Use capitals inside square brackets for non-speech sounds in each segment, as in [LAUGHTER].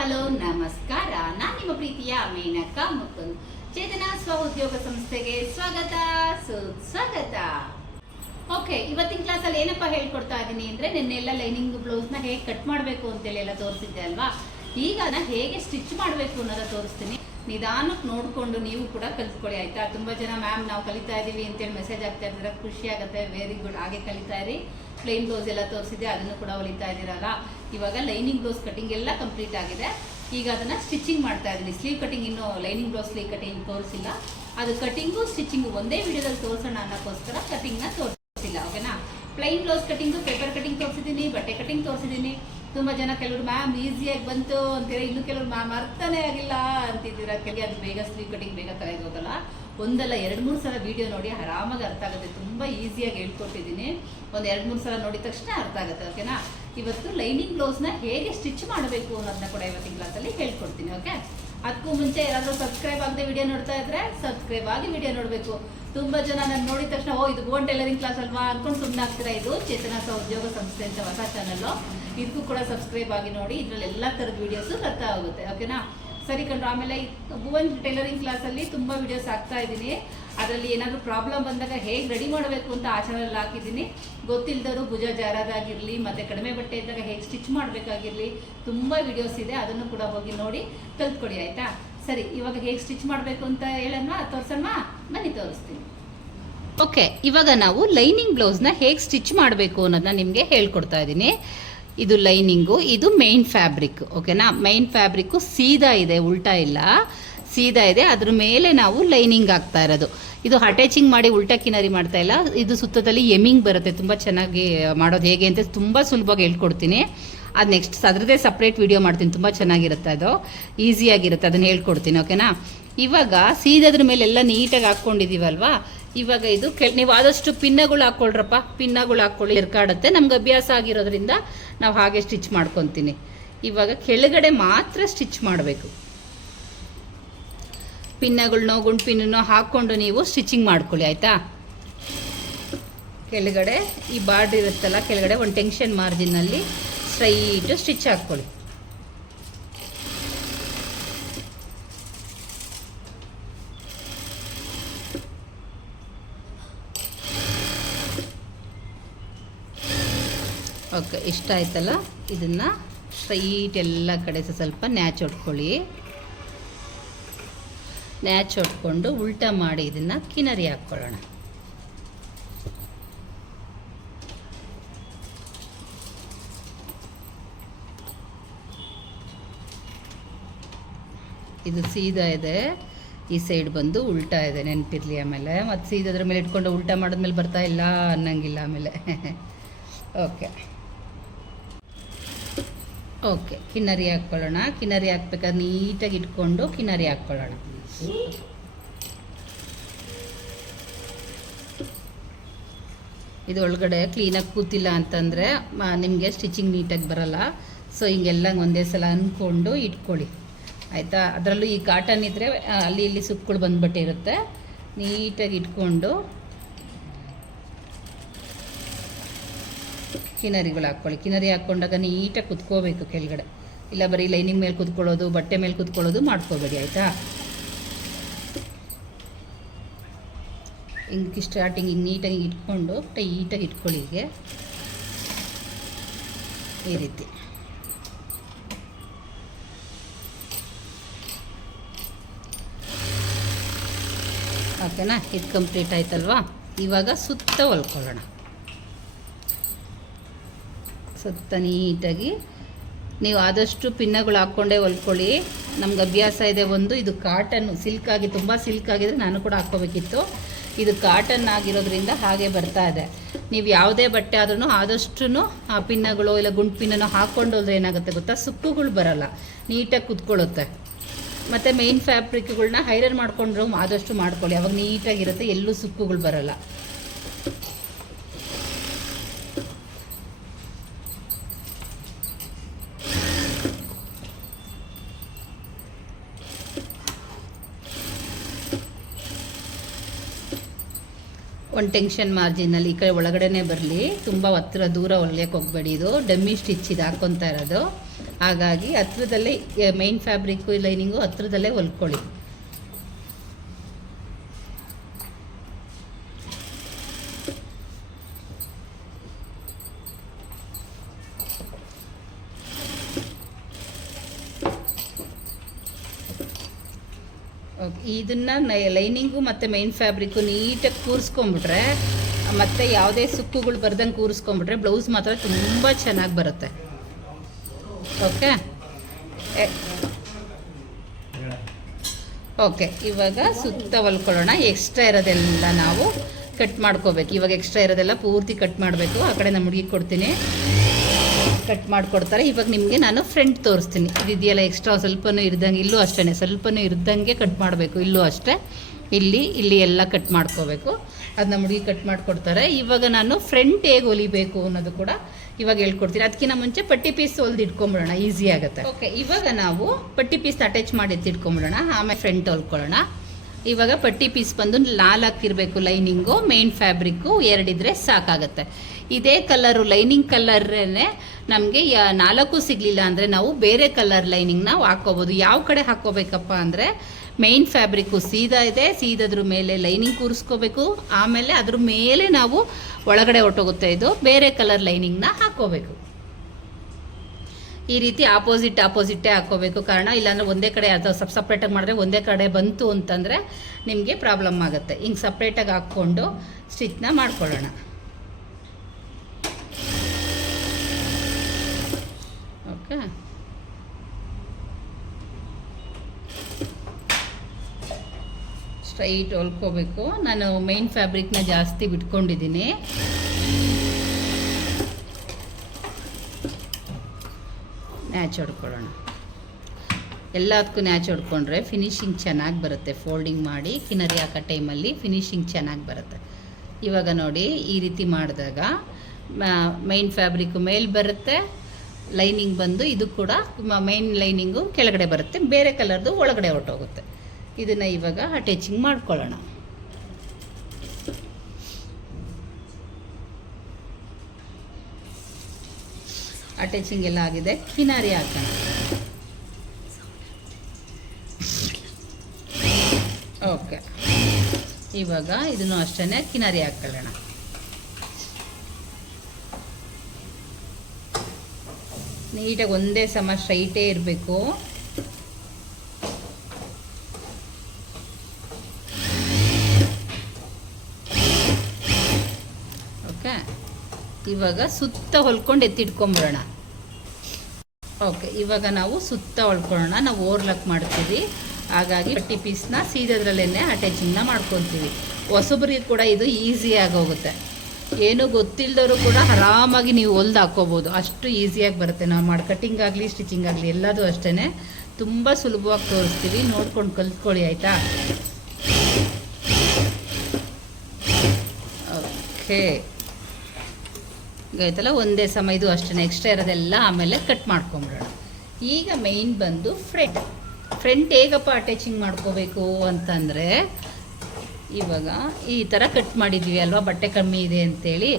Hello, ನಮಸ್ಕಾರ. ನಾನು ನಿಮ್ಮ ಪ್ರೀತಿಯ ಮೇನಕ ಮುಕುಂದ್ ಚೇತನ ಸ್ವ ಉದ್ಯೋಗ ಸಂಸ್ಥೆಗೆ ಸ್ವಾಗತ. ಸುಸ್ವಾಗತ. ಓಕೆ ಇವತ್ತಿನ ಕ್ಲಾಸಲ್ಲಿ ಏನಪ್ಪ ಹೇಳ್ಕೊಡ್ತಾ ಇದ್ದೀನಿ ಅಂದ್ರೆ ನಿನ್ನೆಲ್ಲ ಲೈನಿಂಗ್ ಬ್ಲೌಸ್ನ ಹೇಗೆ ಕಟ್ ಮಾಡಬೇಕು ಅಂತೇಳಿ ಎಲ್ಲ ತೋರಿಸಿದ್ದೆ ಅಲ್ವಾ? ಈಗ ಅದನ್ನ ಹೇಗೆ ಸ್ಟಿಚ್ ಮಾಡಬೇಕು ಅನ್ನೋದ ತೋರಿಸ್ತೀನಿ. ನಿಧಾನಕ್ಕೆ ನೋಡಿಕೊಂಡು ನೀವು ಕೂಡ ಕಲ್ತ್ಕೊಳ್ಳಿ, ಆಯ್ತಾ? ತುಂಬಾ ಜನ ಮ್ಯಾಮ್ ನಾವು ಕಲಿತಾ ಇದ್ದೀವಿ ಅಂತೇಳಿ ಮೆಸೇಜ್ ಆಗ್ತಾ ಇದ್ರೆ ಖುಷಿ ಆಗುತ್ತೆ. ವೆರಿ ಗುಡ್ ಹಾಗೆ ಕಲಿತಾ ಇರಿ. ಪ್ಲೇನ್ ಬ್ಲೌಸ್ ಎಲ್ಲ ತೋರಿಸಿದೆ ಅದನ್ನು ಕೂಡ ಹೊಲಿತಾ ಇದ್ದೀರಲ್ಲ. ಇವಾಗ ಲೈನಿಂಗ್ ಬ್ಲೌಸ್ ಕಟಿಂಗ್ ಎಲ್ಲ ಕಂಪ್ಲೀಟ್ ಆಗಿದೆ. ಈಗ ಅದನ್ನ ಸ್ಟಿಚಿಂಗ್ ಮಾಡ್ತಾ ಇದ್ದೀನಿ. ಸ್ಲೀವ್ ಕಟಿಂಗ್ ಇನ್ನು ಲೈನಿಂಗ್ ಬ್ಲೌಸ್ ಸ್ಲೀವ್ ಕಟಿಂಗ್ ತೋರಿಸಿಲ್ಲ. ಅದು ಕಟಿಂಗು ಸ್ಟಿಚಿಂಗು ಒಂದೇ ವಿಡಿಯೋದಲ್ಲಿ ತೋರಿಸೋಣ ಅನ್ನೋಕ್ಕೋಸ್ಕರ ಕಟಿಂಗ್ನ ತೋರಿಸಿಲ್ಲ ಓಕೆನಾ plain blouse cutting paper cutting ತೋರಿಸಿದ್ದೀನಿ, ಬಟ್ಟೆ ಕಟಿಂಗ್ ತೋರಿಸಿದ್ದೀನಿ. ತುಂಬಾ ಜನ ಕೆಲವರು, ಮ್ಯಾಮ್ ಈಸಿಯಾಗಿ ಬಂತು ಅಂತೀರಾ? ಇನ್ನು ಕೆಲವರು ಮ್ಯಾಮ್ ಅರ್ಥನೇ ಆಗಿಲ್ಲ ಅಂತಿದ್ದೀರಾ? ಕೆಲವೇ ಅದು ಬೇಗ ಸ್ಲೀವ್ ಕಟಿಂಗ್ ಬೇಗ ತಲೆ ಹೋಗಲ್ಲ. ಒಂದಲ್ಲ ಎರಡು ಮೂರು ಸಲ ವಿಡಿಯೋ ನೋಡಿ ಆರಾಮಾಗಿ ಅರ್ಥ ಆಗುತ್ತೆ. ತುಂಬ ಈಸಿಯಾಗಿ ಹೇಳ್ಕೊಟ್ಟಿದ್ದೀನಿ. ಒಂದು ಎರಡು ಮೂರು ಸಲ ನೋಡಿದ ತಕ್ಷಣ ಅರ್ಥ ಆಗುತ್ತೆ ಓಕೆನಾ ಇವತ್ತು ಲೈನಿಂಗ್ ಬ್ಲೌಸ್ನ ಹೇಗೆ ಸ್ಟಿಚ್ ಮಾಡಬೇಕು ಅನ್ನೋದನ್ನ ಕೂಡ ಇವತ್ತಿನ ಕ್ಲಾಸಲ್ಲಿ ಹೇಳ್ಕೊಡ್ತೀನಿ ಓಕೆ ಅದಕ್ಕೂ ಮುಂಚೆ ಯಾರಾದರೂ ಸಬ್ಸ್ಕ್ರೈಬ್ ಆಗದೆ ವಿಡಿಯೋ ನೋಡ್ತಾ ಇದ್ರೆ ಸಬ್ಸ್ಕ್ರೈಬ್ ಆಗಿ ವಿಡಿಯೋ ನೋಡಬೇಕು. ತುಂಬ ಜನ ನಾನು ನೋಡಿದ ತಕ್ಷಣ, ಓ, ಇದು ಗೋನ್ ಟೈಲರಿಂಗ್ ಕ್ಲಾಸ್ ಅಲ್ವಾ? ಅಂದ್ಕೊಂಡು ಸುಮ್ಮನೆ ಆಗ್ತೀರಾ? ಇದು ಚೇತನ ಸಹ ಉದ್ಯೋಗ ಸಂಸ್ಥೆ ಅಂತ ಹೊಸ ಚಾನಲ್ಲು ಇದಕ್ಕೂ ಕೂಡ ಸಬ್ಸ್ಕ್ರೈಬ್ ಆಗಿ ನೋಡಿ. ಇದರಲ್ಲಿ ಎಲ್ಲ ಥರದ ವೀಡಿಯೋಸು ಬರ್ತಾ ಹೋಗುತ್ತೆ. ಓಕೆನಾ ಸರಿ ಕಣ್ರಿ, ಆಮೇಲೆ ಭುವನ್ ಟೈಲರಿಂಗ್ ಕ್ಲಾಸಲ್ಲಿ ತುಂಬ ವಿಡಿಯೋಸ್ ಹಾಕ್ತಾ ಇದ್ದೀನಿ. ಅದರಲ್ಲಿ ಏನಾದರೂ ಪ್ರಾಬ್ಲಮ್ ಬಂದಾಗ ಹೇಗೆ ರೆಡಿ ಮಾಡಬೇಕು ಅಂತ ಆ ಚಾನಲ್ ಹಾಕಿದ್ದೀನಿ. ಗೊತ್ತಿಲ್ಲದವರು ಭುಜ ಜಾರದಾಗಿರಲಿ, ಮತ್ತು ಕಡಿಮೆ ಬಟ್ಟೆ ಇದ್ದಾಗ ಹೇಗೆ ಸ್ಟಿಚ್ ಮಾಡಬೇಕಾಗಿರಲಿ, ತುಂಬ ವಿಡಿಯೋಸ್ ಇದೆ. ಅದನ್ನು ಕೂಡ ಹೋಗಿ ನೋಡಿ ಕಲ್ತ್ಕೊಡಿ, ಆಯಿತಾ? ಸರಿ, ಇವಾಗ ಹೇಗೆ ಸ್ಟಿಚ್ ಮಾಡಬೇಕು ಅಂತ ಹೇಳಮ್ಮ ತೋರ್ಸಮ್ಮ ಬನ್ನಿ, ತೋರಿಸ್ತೀನಿ. ಓಕೆ ಇವಾಗ ನಾವು ಲೈನಿಂಗ್ ಬ್ಲೌಸ್ನ ಹೇಗೆ ಸ್ಟಿಚ್ ಮಾಡಬೇಕು ಅನ್ನೋದನ್ನ ನಿಮಗೆ ಹೇಳ್ಕೊಡ್ತಾ ಇದ್ದೀನಿ. ಇದು ಲೈನಿಂಗು, ಇದು ಮೈನ್ ಫ್ಯಾಬ್ರಿಕ್ ಓಕೆನಾ ಮೈನ್ ಫ್ಯಾಬ್ರಿಕ್ಕು ಸೀದಾ ಇದೆ, ಉಲ್ಟಾ ಇಲ್ಲ. ಸೀದಾ ಇದೆ, ಅದ್ರ ಮೇಲೆ ನಾವು ಲೈನಿಂಗ್ ಆಗ್ತಾ ಇರೋದು. ಇದು ಅಟ್ಯಾಚಿಂಗ್ ಮಾಡಿ ಉಲ್ಟಾ ಕಿನಾರಿ ಮಾಡ್ತಾ ಇಲ್ಲ. ಇದು ಸುತ್ತದಲ್ಲಿ ಎಮಿಂಗ್ ಬರುತ್ತೆ, ತುಂಬ ಚೆನ್ನಾಗಿ ಮಾಡೋದು ಹೇಗೆ ಅಂತ ತುಂಬ ಸುಲಭವಾಗಿ ಹೇಳ್ಕೊಡ್ತೀನಿ. ಅದು ನೆಕ್ಸ್ಟ್ ಅದರದೇ ಸಪ್ರೇಟ್ ವಿಡಿಯೋ ಮಾಡ್ತೀನಿ, ತುಂಬ ಚೆನ್ನಾಗಿರುತ್ತೆ ಅದು. ಈಸಿಯಾಗಿರುತ್ತೆ ಅದನ್ನು ಹೇಳ್ಕೊಡ್ತೀನಿ ಓಕೆನಾ ಇವಾಗ ಸೀದಾದ್ರ ಮೇಲೆಲ್ಲ ನೀಟಾಗಿ ಹಾಕ್ಕೊಂಡಿದ್ದೀವಲ್ವಾ ಇವಾಗ ಇದು ನೀವು ಆದಷ್ಟು ಪಿನ್ನಗಳು ಹಾಕ್ಕೊಳ್ರಪ್ಪ ಪಿನ್ನಗಳು ಹಾಕ್ಕೊಳ್ಳಿ ಎರ್ಕಾಡುತ್ತೆ ನಮ್ಗೆ ಅಭ್ಯಾಸ ಆಗಿರೋದ್ರಿಂದ ನಾವು ಹಾಗೆ ಸ್ಟಿಚ್ ಮಾಡ್ಕೊತೀನಿ. ಇವಾಗ ಕೆಳಗಡೆ ಮಾತ್ರ ಸ್ಟಿಚ್ ಮಾಡಬೇಕು. ಪಿನ್ನಗಳನ್ನೋ ಗುಂಡು ಪಿನ್ನೋ ಹಾಕ್ಕೊಂಡು ನೀವು ಸ್ಟಿಚಿಂಗ್ ಮಾಡ್ಕೊಳ್ಳಿ, ಆಯಿತಾ? ಕೆಳಗಡೆ ಈ ಬಾರ್ಡ್ ಇರುತ್ತಲ್ಲ, ಕೆಳಗಡೆ ಒಂದು ಟೆನ್ಷನ್ ಮಾರ್ಜಿನಲ್ಲಿ ಸ್ಟ್ರೈಟು ಸ್ಟಿಚ್ ಹಾಕ್ಕೊಳ್ಳಿ ಇಷ್ಟ ಆಯ್ತಲ್ಲ, ಇದನ್ನು ಸ್ಟ್ರೈಟ್ ಎಲ್ಲ ಕಡೆ ಸ್ವಲ್ಪ ನ್ಯಾಚ್ ಹೊಡ್ಕೊಳ್ಳಿ. ನ್ಯಾಚ್ ಹೊಡ್ಕೊಂಡು ಉಲ್ಟಾ ಮಾಡಿ ಇದನ್ನು ಕಿನರಿ ಹಾಕ್ಕೊಳ್ಳೋಣ. ಇದು ಸೀದಾ ಇದೆ. ಈ ಸೈಡ್ ಬಂದು ಉಲ್ಟಾ ಇದೆ ನೆನಪಿರಲಿ ಆಮೇಲೆ. ಮತ್ತು ಸೀದಾದ್ರ ಮೇಲೆ ಇಟ್ಕೊಂಡು ಉಲ್ಟಾ ಮಾಡಿದ್ಮೇಲೆ ಬರ್ತಾ ಇಲ್ಲ ಅನ್ನಂಗಿಲ್ಲ ಆಮೇಲೆ. [LAUGHS] ಓಕೆ ಓಕೆ, ಕಿನ್ನರಿ ಹಾಕ್ಕೊಳ್ಳೋಣ. ಕಿನ್ನರಿ ಹಾಕ್ಬೇಕಾದ್ರೆ ನೀಟಾಗಿ ಇಟ್ಕೊಂಡು ಕಿನ್ನರಿ ಹಾಕ್ಕೊಳ್ಳೋಣ. ಇದು ಒಳಗಡೆ ಕ್ಲೀನಾಗಿ ಕೂತಿಲ್ಲ ಅಂತಂದರೆ ನಿಮಗೆ ಸ್ಟಿಚಿಂಗ್ ನೀಟಾಗಿ ಬರಲ್ಲ. ಸೊ ಹಿಂಗೆಲ್ಲ ಒಂದೇ ಸಲ ಅಂದ್ಕೊಂಡು ಇಟ್ಕೊಳ್ಳಿ. ಆಯಿತಾ? ಅದರಲ್ಲೂ ಈ ಕಾಟನ್ ಇದ್ದರೆ ಅಲ್ಲಿ ಇಲ್ಲಿ ಸುಕ್ಕಳು ಬಂದ್ಬಿಟ್ಟಿರುತ್ತೆ. ನೀಟಾಗಿ ಇಟ್ಕೊಂಡು ಕಿನರಿಗಳು ಹಾಕ್ಕೊಳ್ಳಿ. ಕಿನರಿ ಹಾಕ್ಕೊಂಡಾಗ ನೀಟಾಗಿ ಕುತ್ಕೋಬೇಕು ಕೆಳಗಡೆ. ಇಲ್ಲ ಬರೀ ಲೈನಿಂಗ್ ಮೇಲೆ ಕುತ್ಕೊಳ್ಳೋದು, ಬಟ್ಟೆ ಮೇಲೆ ಕುತ್ಕೊಳ್ಳೋದು ಮಾಡ್ಕೋಬೇಡಿ, ಆಯಿತಾ? ಹಿಂಗೆ ಸ್ಟಾರ್ಟಿಂಗ್ ಹಿಂಗೆ ನೀಟಾಗಿ ಇಟ್ಕೊಂಡು ಟೈಟಾಗಿ ಇಟ್ಕೊಳ್ಳಿ ಹೀಗೆ. ಈ ರೀತಿ. ಓಕೆನಾ? ಇದು ಕಂಪ್ಲೀಟ್ ಆಯ್ತಲ್ವಾ? ಇವಾಗ ಸುತ್ತ ಹೊಲ್ಕೊಳ್ಳೋಣ. ಸುತ್ತ ನೀಟಾಗಿ. ನೀವು ಆದಷ್ಟು ಪಿನ್ನಗಳು ಹಾಕ್ಕೊಂಡೇ ಹೊಲ್ಕೊಳ್ಳಿ. ನಮ್ಗೆ ಅಭ್ಯಾಸ ಇದೆ ಒಂದು, ಇದು ಕಾಟನ್ ಸಿಲ್ಕ್ ಆಗಿ, ತುಂಬ ಸಿಲ್ಕ್ ಆಗಿದ್ರೆ ನಾನು ಕೂಡ ಹಾಕ್ಕೋಬೇಕಿತ್ತು. ಇದು ಕಾಟನ್ ಆಗಿರೋದ್ರಿಂದ ಹಾಗೆ ಬರ್ತಾ ಇದೆ. ನೀವು ಯಾವುದೇ ಬಟ್ಟೆ ಆದ್ರೂ ಆದಷ್ಟು ಆ ಪಿನ್ನಗಳು ಇಲ್ಲ ಗುಂಡು ಪಿನ್ನನ್ನು ಹಾಕ್ಕೊಂಡು ಹೋದ್ರೆ ಏನಾಗುತ್ತೆ ಗೊತ್ತಾ? ಸುಕ್ಕುಗಳು ಬರಲ್ಲ. ನೀಟಾಗಿ ಕುತ್ಕೊಳ್ಳುತ್ತೆ ಮತ್ತು ಮೇನ್ ಫ್ಯಾಬ್ರಿಕ್ಗಳನ್ನ ಹೈರನ್ ಮಾಡ್ಕೊಂಡ್ರು ಆದಷ್ಟು ಮಾಡ್ಕೊಳ್ಳಿ. ಅವಾಗ ನೀಟಾಗಿರುತ್ತೆ, ಎಲ್ಲೂ ಸುಕ್ಕುಗಳು ಬರಲ್ಲ. ಒಂದು ಟೆನ್ಷನ್ ಮಾರ್ಜಿನಲ್ಲಿ ಈ ಕಡೆ ಒಳಗಡೆನೇ ಬರಲಿ. ತುಂಬ ಹತ್ತಿರ ದೂರ ಹೊಲಿಯಕ್ಕೆ ಹೋಗಬೇಡಿ ಇದು. ಡಮ್ಮಿ ಸ್ಟಿಚ್ ಇದು ಹಾಕ್ಕೊತಾ ಇರೋದು. ಹಾಗಾಗಿ ಹತ್ರದಲ್ಲೇ ಮೈನ್ ಫ್ಯಾಬ್ರಿಕ್ಕು ಲೈನಿಂಗು ಹತ್ರದಲ್ಲೇ ಹೊಲ್ಕೊಳ್ಳಿ ಓಕೆ ಇದನ್ನು ಲೈನಿಂಗು ಮತ್ತು ಮೈನ್ ಫ್ಯಾಬ್ರಿಕ್ಕು ನೀಟಾಗಿ ಕೂರಿಸ್ಕೊಂಬಿಟ್ರೆ ಮತ್ತು ಯಾವುದೇ ಸುಕ್ಕುಗಳು ಬರ್ದಂಗೆ ಕೂರಿಸ್ಕೊಂಬಿಟ್ರೆ ಬ್ಲೌಸ್ ಮಾತ್ರ ತುಂಬ ಚೆನ್ನಾಗಿ ಬರುತ್ತೆ. ಓಕೆ ಓಕೆ ಇವಾಗ ಸುತ್ತ ಹೊಲ್ಕೊಳ್ಳೋಣ. ಎಕ್ಸ್ಟ್ರಾ ಇರೋದೆಲ್ಲ ನಾವು ಕಟ್ ಮಾಡ್ಕೋಬೇಕು. ಇವಾಗ ಎಕ್ಸ್ಟ್ರಾ ಇರೋದೆಲ್ಲ ಪೂರ್ತಿ ಕಟ್ ಮಾಡಬೇಕು. ಆ ಕಡೆ ನಮ್ಮ ಹುಡುಗಿ ಕೊಡ್ತೀನಿ. ಕಟ್ ಮಾಡಿಕೊಡ್ತಾರೆ. ಇವಾಗ ನಿಮಗೆ ನಾನು ಫ್ರಂಟ್ ತೋರಿಸ್ತೀನಿ. ಇದಿದೆಯಲ್ಲ ಎಕ್ಸ್ಟ್ರಾ ಸ್ವಲ್ಪನೂ ಇರ್ದಂಗೆ, ಇಲ್ಲೂ ಅಷ್ಟೇ ಸ್ವಲ್ಪನೂ ಇರ್ದಂಗೆ ಕಟ್ ಮಾಡಬೇಕು. ಇಲ್ಲೂ ಅಷ್ಟೇ, ಇಲ್ಲಿ ಇಲ್ಲಿ ಎಲ್ಲ ಕಟ್ ಮಾಡ್ಕೋಬೇಕು. ಅದನ್ನ ಹುಡುಗಿ ಕಟ್ ಮಾಡಿಕೊಡ್ತಾರೆ. ಇವಾಗ ನಾನು ಫ್ರಂಟ್ ಹೇಗೆ ಹೊಲಿಬೇಕು ಅನ್ನೋದು ಕೂಡ ಇವಾಗ ಹೇಳ್ಕೊಡ್ತೀನಿ. ಅದಕ್ಕಿಂತ ಮುಂಚೆ ಪಟ್ಟಿ ಪೀಸ್ ಹೊಲ್ದು ಇಟ್ಕೊಂಬಿಡೋಣ ಈಸಿ ಆಗುತ್ತೆ. ಓಕೆ ಇವಾಗ ನಾವು ಪಟ್ಟಿ ಪೀಸ್ ಅಟ್ಯಾಚ್ ಮಾಡಿ ಎತ್ತಿಟ್ಕೊಂಬಿಡೋಣ ಆಮೇಲೆ ಫ್ರಂಟ್ ಹೊಲ್ಕೊಳ್ಳೋಣ ಇವಾಗ ಪಟ್ಟಿ ಪೀಸ್ ಬಂದು ನಾಲ್ಕು ಇರಬೇಕು ಲೈನಿಂಗು ಮೇನ್ ಫ್ಯಾಬ್ರಿಕ್ಕು ಎರಡಿದ್ರೆ ಸಾಕಾಗತ್ತೆ. ಇದೇ ಕಲರು ಲೈನಿಂಗ್ ಕಲರೇ ನಮಗೆ ನಾಲ್ಕು ಸಿಗಲಿಲ್ಲ ಅಂದರೆ ನಾವು ಬೇರೆ ಕಲರ್ ಲೈನಿಂಗ್ ನಾವು ಹಾಕ್ಕೋಬೋದು. ಯಾವ ಕಡೆ ಹಾಕ್ಕೋಬೇಕಪ್ಪ ಅಂದರೆ ಮೇನ್ ಫ್ಯಾಬ್ರಿಕ್ಕು ಸೀದಾ ಇದೆ, ಸೀದದ್ರ ಮೇಲೆ ಲೈನಿಂಗ್ ಕೂರಿಸ್ಕೋಬೇಕು. ಆಮೇಲೆ ಅದ್ರ ಮೇಲೆ ನಾವು ಒಳಗಡೆ ಹೊಟ್ಟೋಗುತ್ತೆ ಇದು. ಬೇರೆ ಕಲರ್ ಲೈನಿಂಗ್ನ ಹಾಕ್ಕೋಬೇಕು. ಈ ರೀತಿ ಆಪೋಸಿಟ್ ಆಪೋಸಿಟ್ಟೇ ಹಾಕೋಬೇಕು ಕಾರಣ ಇಲ್ಲಾಂದರೆ ಒಂದೇ ಕಡೆ ಅದು ಸಪ್ ಸಪ್ರೇಟಾಗಿ ಮಾಡಿದ್ರೆ ಒಂದೇ ಕಡೆ ಬಂತು ಅಂತಂದರೆ ನಿಮಗೆ ಪ್ರಾಬ್ಲಮ್ ಆಗುತ್ತೆ. ಹಿಂಗೆ ಸಪ್ರೇಟಾಗಿ ಹಾಕ್ಕೊಂಡು ಸ್ಟಿಚ್ನ ಮಾಡ್ಕೊಳ್ಳೋಣ. ಸ್ಟ್ರೈಟ್ ಹೊಲ್ಕೋಬೇಕು. ನಾನು ಮೈನ್ ಫ್ಯಾಬ್ರಿಕ್ನ ಜಾಸ್ತಿ ಬಿಟ್ಕೊಂಡಿದ್ದೀನಿ. ನ್ಯಾಚ್ ಹೊಡ್ಕೊಳ್ಳೋಣ. ಎಲ್ಲದಕ್ಕೂ ನ್ಯಾಚ್ ಹೊಡ್ಕೊಂಡ್ರೆ ಫಿನಿಶಿಂಗ್ ಚೆನ್ನಾಗಿ ಬರುತ್ತೆ. ಫೋಲ್ಡಿಂಗ್ ಮಾಡಿ ಕಿನರಿ ಹಾಕೋ ಟೈಮಲ್ಲಿ ಫಿನಿಶಿಂಗ್ ಚೆನ್ನಾಗಿ ಬರುತ್ತೆ. ಇವಾಗ ನೋಡಿ ಈ ರೀತಿ ಮಾಡಿದಾಗ ಮೈನ್ ಫ್ಯಾಬ್ರಿಕ್ ಮೇಲೆ ಬರುತ್ತೆ. ಲೈನಿಂಗ್ ಬಂದು ಇದು ಕೂಡ ಮೈನ್ ಲೈನಿಂಗು ಕೆಳಗಡೆ ಬರುತ್ತೆ. ಬೇರೆ ಕಲರ್ದು ಒಳಗಡೆ ಹೊರಟೋಗುತ್ತೆ. ಇದನ್ನು ಇವಾಗ ಅಟ್ಯಾಚಿಂಗ್ ಮಾಡ್ಕೊಳ್ಳೋಣ. ಅಟ್ಯಾಚಿಂಗ್ ಎಲ್ಲ ಆಗಿದೆ. ಕಿನಾರಿ ಹಾಕೋಣ. ಓಕೆ ಇವಾಗ ಇದನ್ನು ಅಷ್ಟೇ ಕಿನಾರಿ ಹಾಕೊಳ್ಳೋಣ. ನೀಟಾಗಿ ಒಂದೇ ಸಮ ಸ್ಟ್ರೈಟೇ ಇರಬೇಕು. ಓಕೆ? ಇವಾಗ ಸುತ್ತ ಹೊಲ್ಕೊಂಡು ಎತ್ತಿಟ್ಕೊಂಬಿಡೋಣ. ಓಕೆ, ಇವಾಗ ನಾವು ಸುತ್ತ ಹೊಳ್ಕೊಳ್ಳೋಣ ನಾವು ಓರ್ಲಕ್ ಮಾಡ್ತೀವಿ. ಹಾಗಾಗಿ ಪಟ್ಟಿ ಪೀಸ್ನ ಸೀದದ್ರಲ್ಲೇ ಅಟ್ಯಾಚಿಂಗ್ನ ಮಾಡ್ಕೊತೀವಿ ಹೊಸಬ್ರಿಗೆ ಕೂಡ ಇದು ಈಸಿಯಾಗಿ ಹೋಗುತ್ತೆ ಏನೂ ಗೊತ್ತಿಲ್ಲದವರು ಕೂಡ ಆರಾಮಾಗಿ ನೀವು ಹೊಲ್ದು ಹಾಕ್ಕೋಬೋದು ಅಷ್ಟು ಈಸಿಯಾಗಿ ಬರುತ್ತೆ. ನಾವು ಮಾಡಿ ಕಟಿಂಗ್ ಆಗಲಿ ಸ್ಟಿಚಿಂಗ್ ಆಗಲಿ ಎಲ್ಲದೂ ಅಷ್ಟೇ ತುಂಬ ಸುಲಭವಾಗಿ ತೋರಿಸ್ತೀವಿ. ನೋಡ್ಕೊಂಡು ಕಲ್ತ್ಕೊಳ್ಳಿ, ಆಯಿತಾ? ಓಕೆ. ಆಯ್ತಲ್ಲ? ಒಂದೇ ಸಮ ಇದು ಅಷ್ಟೇ ಎಕ್ಸ್ಟ್ರಾ ಇರೋದೆಲ್ಲ ಆಮೇಲೆ ಕಟ್ ಮಾಡ್ಕೊಂಬಿಡೋಣ. ಈಗ ಮೈನ್ ಬಂದು ಫ್ರಂಟ್ ಫ್ರಂಟ್ ಹೇಗಪ್ಪ ಅಟ್ಯಾಚಿಂಗ್ ಮಾಡ್ಕೋಬೇಕು ಅಂತಂದರೆ ಇವಾಗ ಈ ಥರ ಕಟ್ ಮಾಡಿದ್ವಿ ಅಲ್ವಾ? ಬಟ್ಟೆ ಕಮ್ಮಿ ಇದೆ ಅಂತೇಳಿ.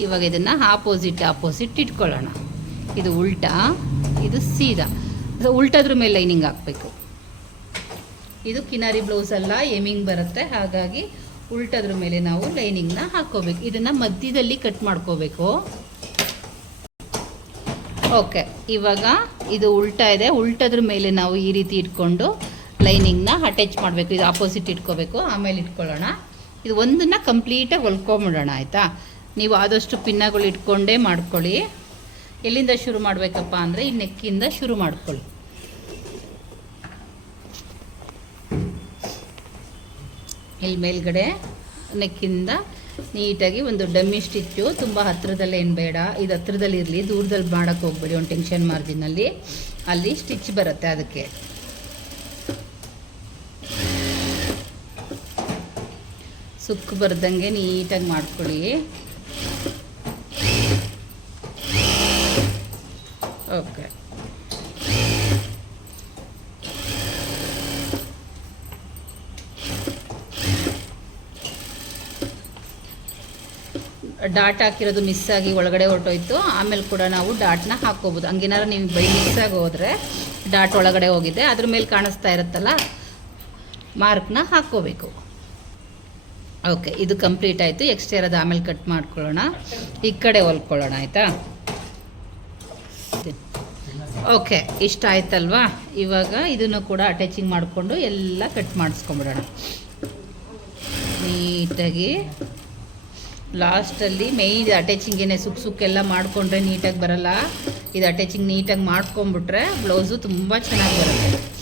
ಇವಾಗ ಇದನ್ನು ಆಪೋಸಿಟ್ ಆಪೋಸಿಟ್ ಇಟ್ಕೊಳ್ಳೋಣ. ಇದು ಉಲ್ಟಾ, ಇದು ಸೀದಾ. ಉಲ್ಟದ್ರ ಮೇಲೆ ಲೈನಿಂಗ್ ಹಾಕಬೇಕು. ಇದು ಕಿನಾರಿ ಬ್ಲೌಸ್ ಅಲ್ಲ ಎಮಿಂಗ್ ಬರುತ್ತೆ. ಹಾಗಾಗಿ ಉಲ್ಟದ್ರ ಮೇಲೆ ನಾವು ಲೈನಿಂಗ್ನ ಹಾಕ್ಕೋಬೇಕು. ಇದನ್ನು ಮಧ್ಯದಲ್ಲಿ ಕಟ್ ಮಾಡ್ಕೋಬೇಕು. ಓಕೆ ಇವಾಗ ಇದು ಉಲ್ಟಾ ಇದೆ. ಉಲ್ಟದ್ರ ಮೇಲೆ ನಾವು ಈ ರೀತಿ ಇಟ್ಕೊಂಡು ಲೈನಿಂಗ್ನ ಅಟ್ಯಾಚ್ ಮಾಡಬೇಕು. ಇದು ಆಪೋಸಿಟ್ ಇಟ್ಕೋಬೇಕು. ಆಮೇಲೆ ಇಟ್ಕೊಳ್ಳೋಣ. ಇದು ಒಂದನ್ನು ಕಂಪ್ಲೀಟಾಗಿ ಹೊಲ್ಕೊಂಬಿಡೋಣ, ಆಯಿತಾ? ನೀವು ಆದಷ್ಟು ಪಿನ್ನಗಳು ಇಟ್ಕೊಂಡೇ ಮಾಡ್ಕೊಳ್ಳಿ. ಎಲ್ಲಿಂದ ಶುರು ಮಾಡಬೇಕಪ್ಪ ಅಂದರೆ, ಈ ನೆಕ್ಕಿಂದ ಶುರು ಮಾಡ್ಕೊಳ್ಳಿ. ಇಲ್ಲಿ ಮೇಲ್ಗಡೆ ನೆಕ್ಕಿಂದ ನೀಟಾಗಿ ಒಂದು ಡಮ್ಮಿ ಸ್ಟಿಚ್ಚು. ತುಂಬ ಹತ್ತಿರದಲ್ಲೇ ಏನು ಬೇಡ. ಇದು ಹತ್ತಿರದಲ್ಲಿ ಇರಲಿ ದೂರದಲ್ಲಿ ಮಾಡೋಕ್ಕೆ ಹೋಗ್ಬೇಡಿ. ಒಂದು ಟೆನ್ಷನ್ ಮಾರ್ಜಿನಲ್ಲಿ ಅಲ್ಲಿ ಸ್ಟಿಚ್ ಬರುತ್ತೆ ಅದಕ್ಕೆ. ಸುಕ್ಕು ಬರ್ದಂಗೆ ನೀಟಾಗಿ ಮಾಡ್ಕೊಳ್ಳಿ. ಓಕೆ. ಡಾಟ್ ಹಾಕಿರೋದು ಮಿಸ್ ಆಗಿ ಒಳಗಡೆ ಹೊರಟೋಯ್ತು. ಆಮೇಲೆ ಕೂಡ ನಾವು ಡಾಟ್ನ ಹಾಕೋಬೋದು ಹಂಗೇನಾದ್ರು ನೀವು ಬೈ ಮಿಸ್ ಆಗಿ ಹೋದರೆ ಡಾಟ್ ಒಳಗಡೆ ಹೋಗಿದೆ. ಅದ್ರ ಮೇಲೆ ಕಾಣಿಸ್ತಾ ಇರುತ್ತಲ್ಲ ಮಾರ್ಕ್ನ ಹಾಕ್ಕೋಬೇಕು. ಓಕೆ, ಇದು ಕಂಪ್ಲೀಟ್ ಆಯಿತು. ಎಕ್ಸ್ಟ್ರಾ ಇರೋದು ಆಮೇಲೆ ಕಟ್ ಮಾಡ್ಕೊಳ್ಳೋಣ. ಈ ಕಡೆ ಹೊಲ್ಕೊಳ್ಳೋಣ, ಆಯಿತಾ? ಓಕೆ, ಇಷ್ಟ ಆಯ್ತಲ್ವಾ? ಇವಾಗ ಇದನ್ನು ಕೂಡ ಅಟ್ಯಾಚಿಂಗ್ ಮಾಡಿಕೊಂಡು ಎಲ್ಲ ಕಟ್ ಮಾಡಿಸ್ಕೊಂಬಿಡೋಣ. ನೀಟಾಗಿ. ಲಾಸ್ಟಲ್ಲಿ ಮೇಯ್ನ್ ಅಟ್ಯಾಚಿಂಗೇನೆ ಸುಕ್ ಸುಕ್ಕೆಲ್ಲ ಮಾಡಿಕೊಂಡ್ರೆ ನೀಟಾಗಿ ಬರಲ್ಲ. ಇದು ಅಟ್ಯಾಚಿಂಗ್ ನೀಟಾಗಿ ಮಾಡ್ಕೊಂಬಿಟ್ರೆ ಬ್ಲೌಸು ತುಂಬ ಚೆನ್ನಾಗಿ ಬರುತ್ತೆ.